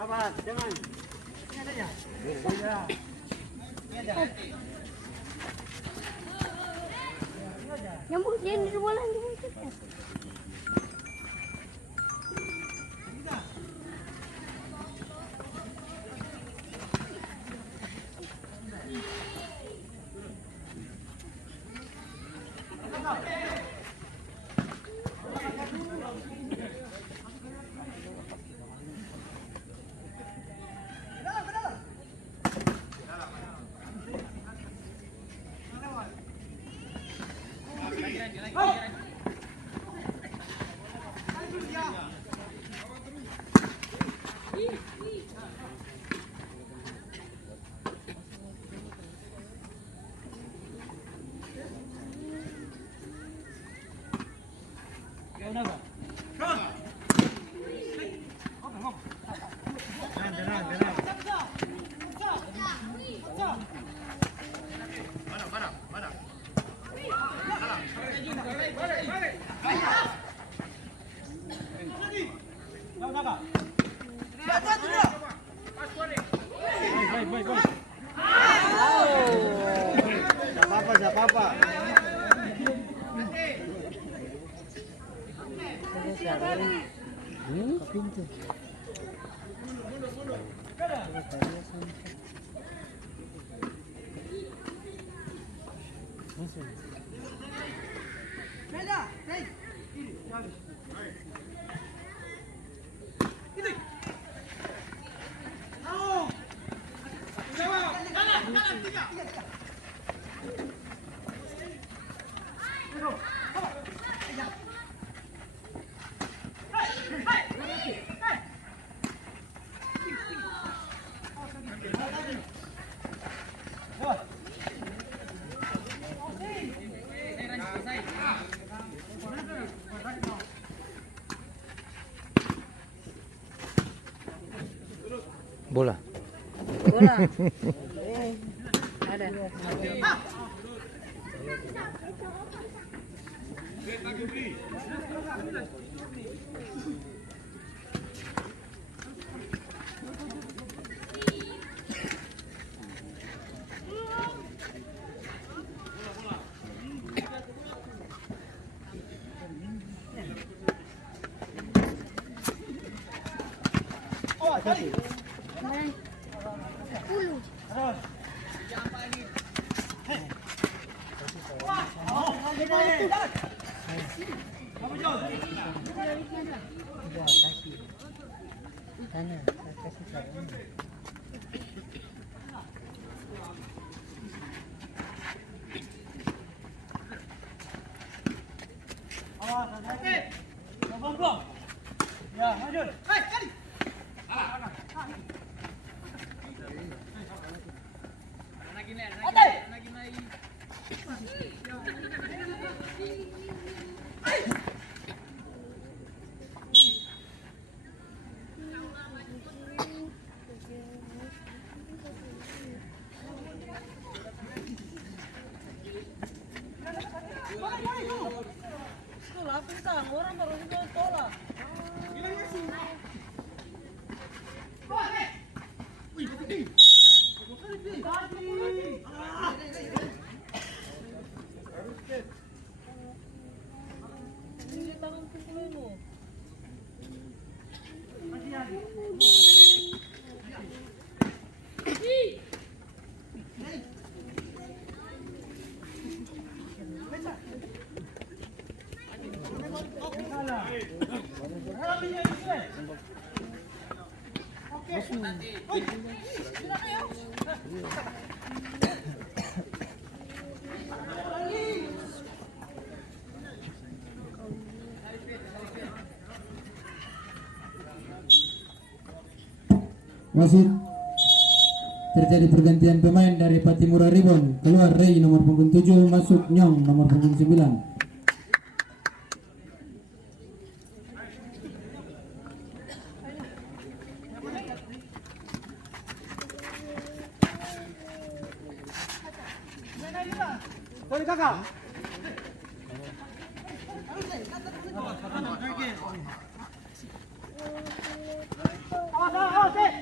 Sabar, jangan. Ini ada ya? Iya. Ini ada. Nyambung dia di bola ini. Apa-apa. Pintu. Bola. Bola. Ada. Ya, lanjut. Hai, kali. Orang baru bola. Wasit, terjadi pergantian pemain dari Patimura Ribon. Keluar Ray nomor punggung 7, masuk Nyong nomor punggung 9. Boleh kakak? Awas, awas,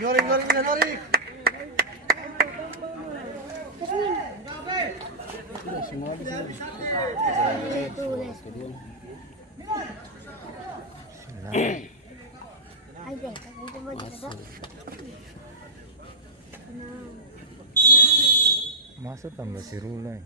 Norik. Aja, coba kita. Masa tambah si Rulai.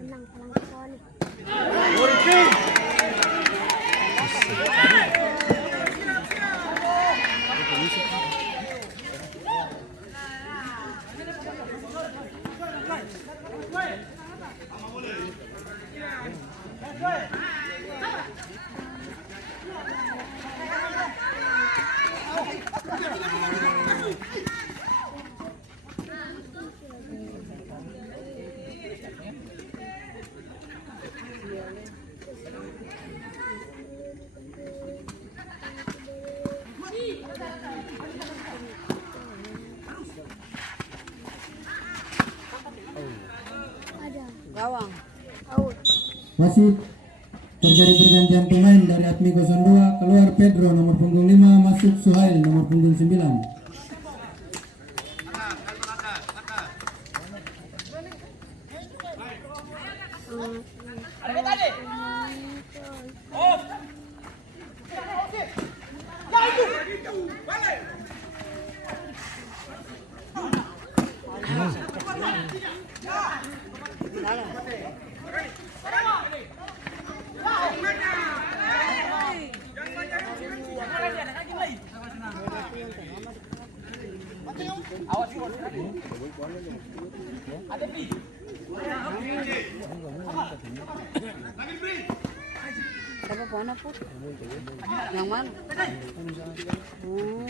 Tenang, pelan-pelan. Gawang. Out. Wasit terjadi pergantian pemain dari Atmi 02, keluar Pedro nomor punggung 5, masuk Suhail nomor punggung 9. Siapa pohon apa? Yang mana? Oh,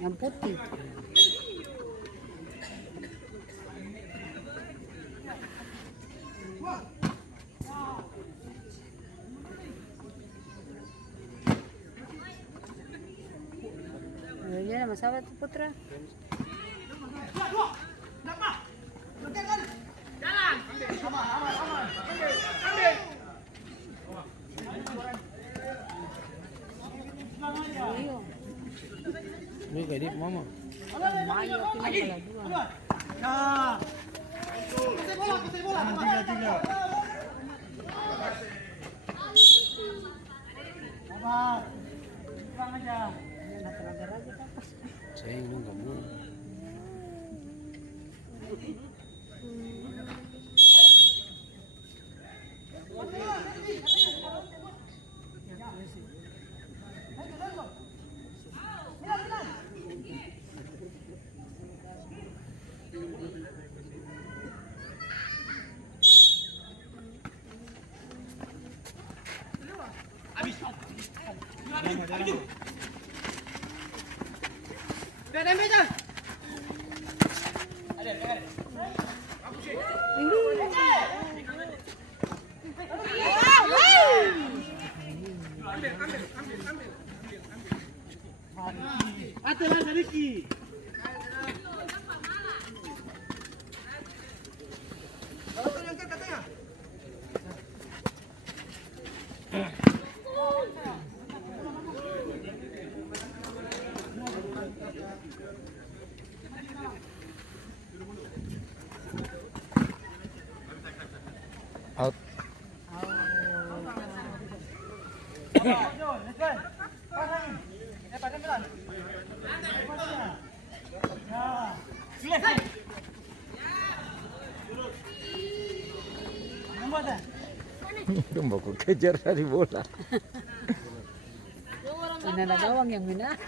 yang putih. Dia nama siapa tuh Putra? Ini kayak di mama. Mayo pinang dua. Nah. Tiga. Sabar. Pulang aja. Saya ini nggak mau. Atelah Sadiki. Out. Itu baku kejar dari bola. Mana ada gawang yang mana?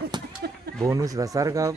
Bonus dasar kau.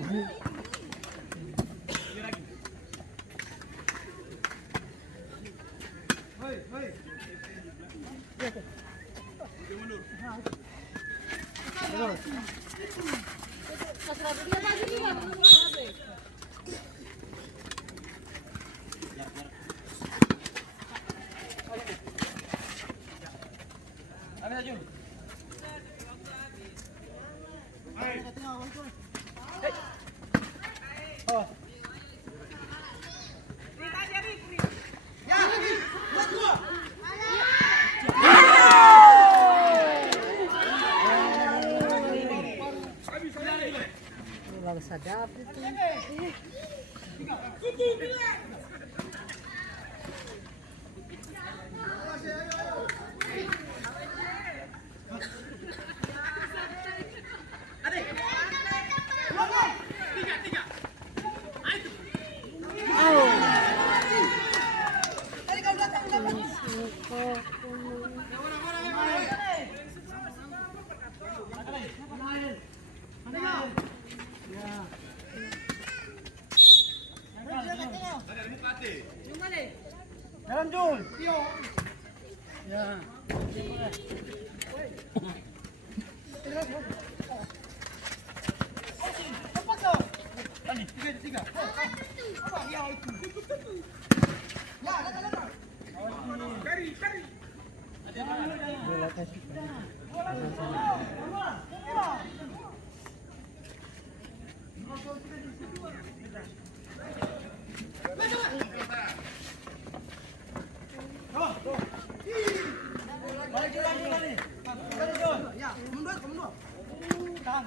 Kalau sadap itu. Jalan Jul. Ya. Tiga. Apa dia itu? Ya, datang. Cari. Ya, mundur. Tahan.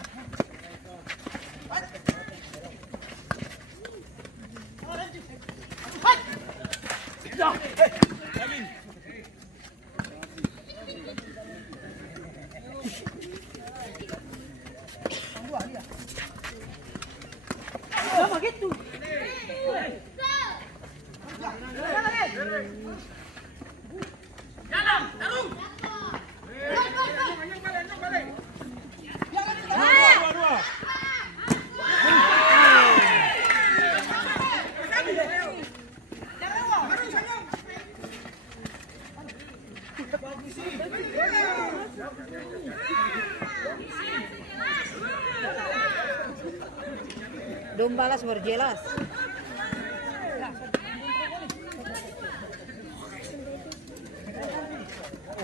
Domba las berjelas.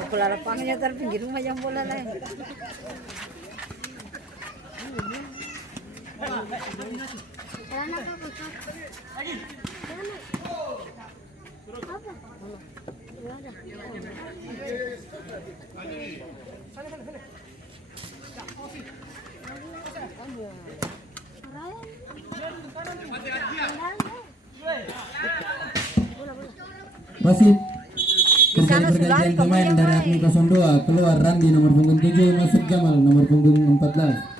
Bola lapangannya tar pinggir rumah yang bola lain. Jalan apa Kak? Apa? Enggak ada. Wasit Di sana pergantian Sulari pemain dari pemain. Agni 02 keluar Randi nomor punggung 7 masuk Jamal nomor punggung 14.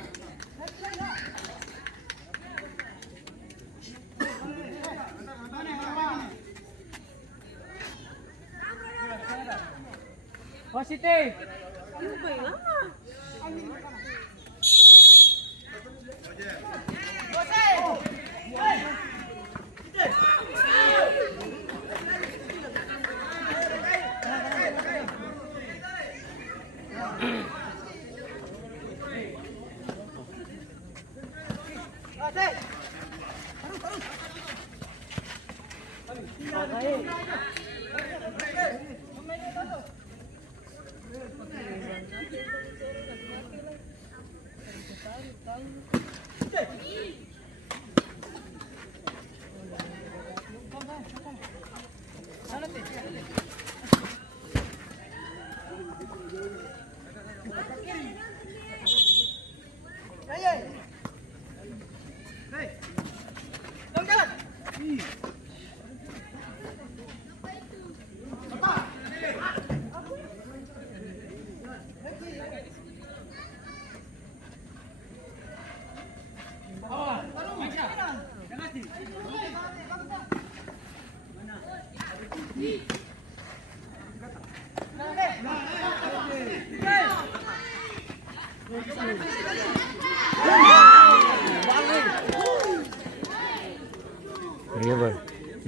Positif.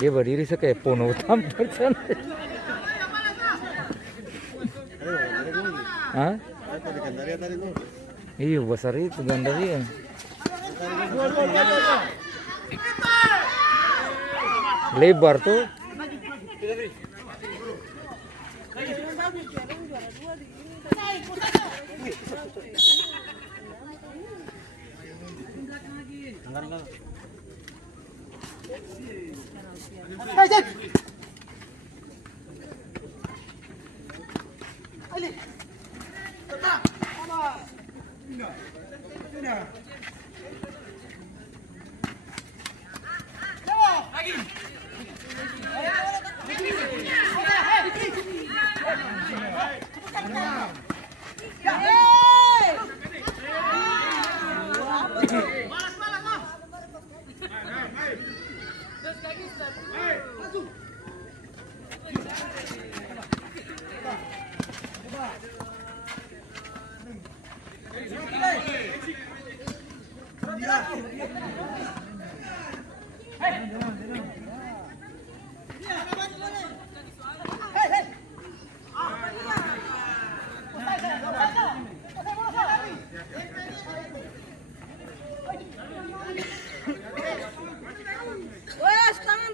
Dia berdiri kayak pono tampar sana. Hah? Iya besar itu Gandaria. Lebar tuh. Wes, tangan.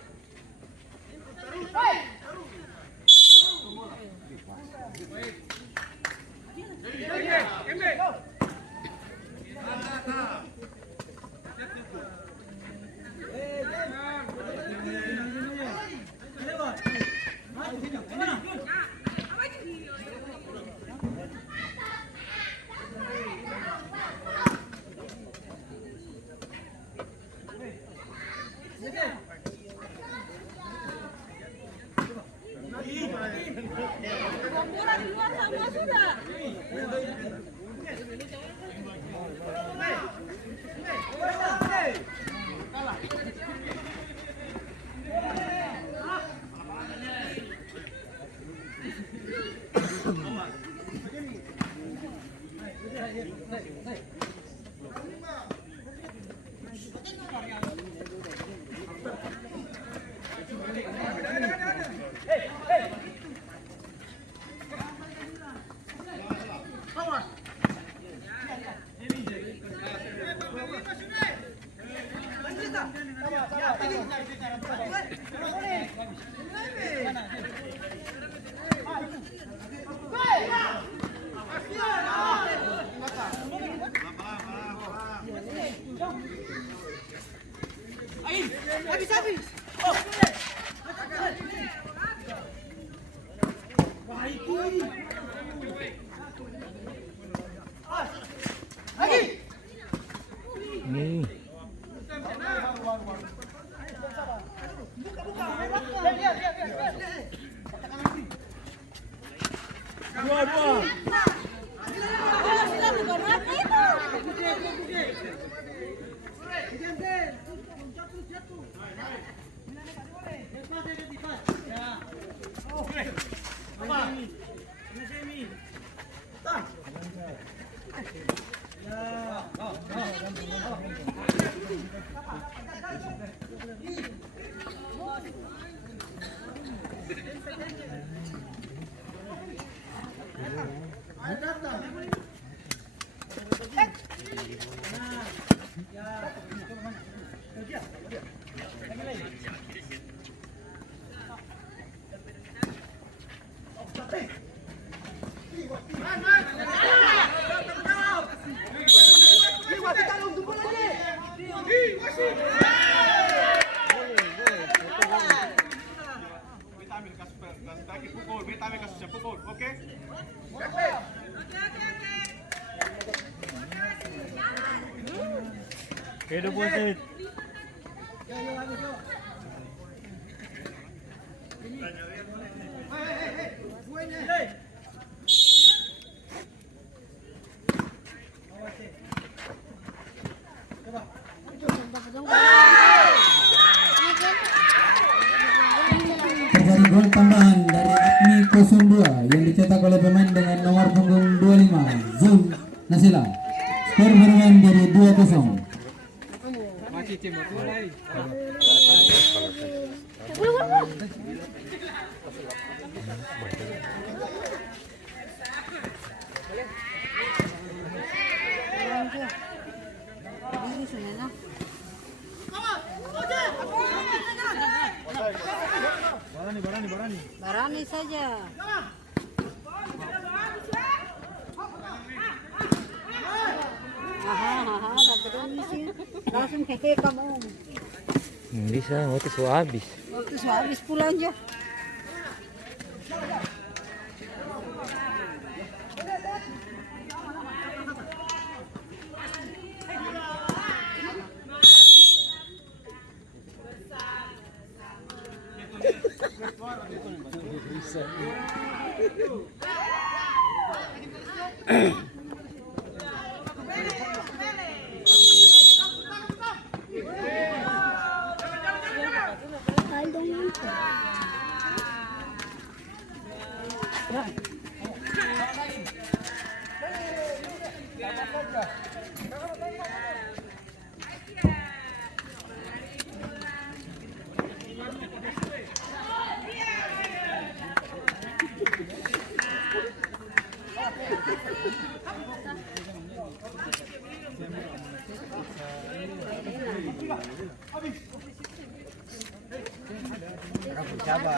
Nih. Oke, deposit. Terjadi gol tambahan dari Agni 02 yang dicetak oleh pemain dengan nomor punggung 25 Zul Nasila. Skor bermain dari 2-0. Barani saja. Langsung hehe kamu. Bisa, waktu sudah habis. Waktu sudah habis pulang aja. Siapa?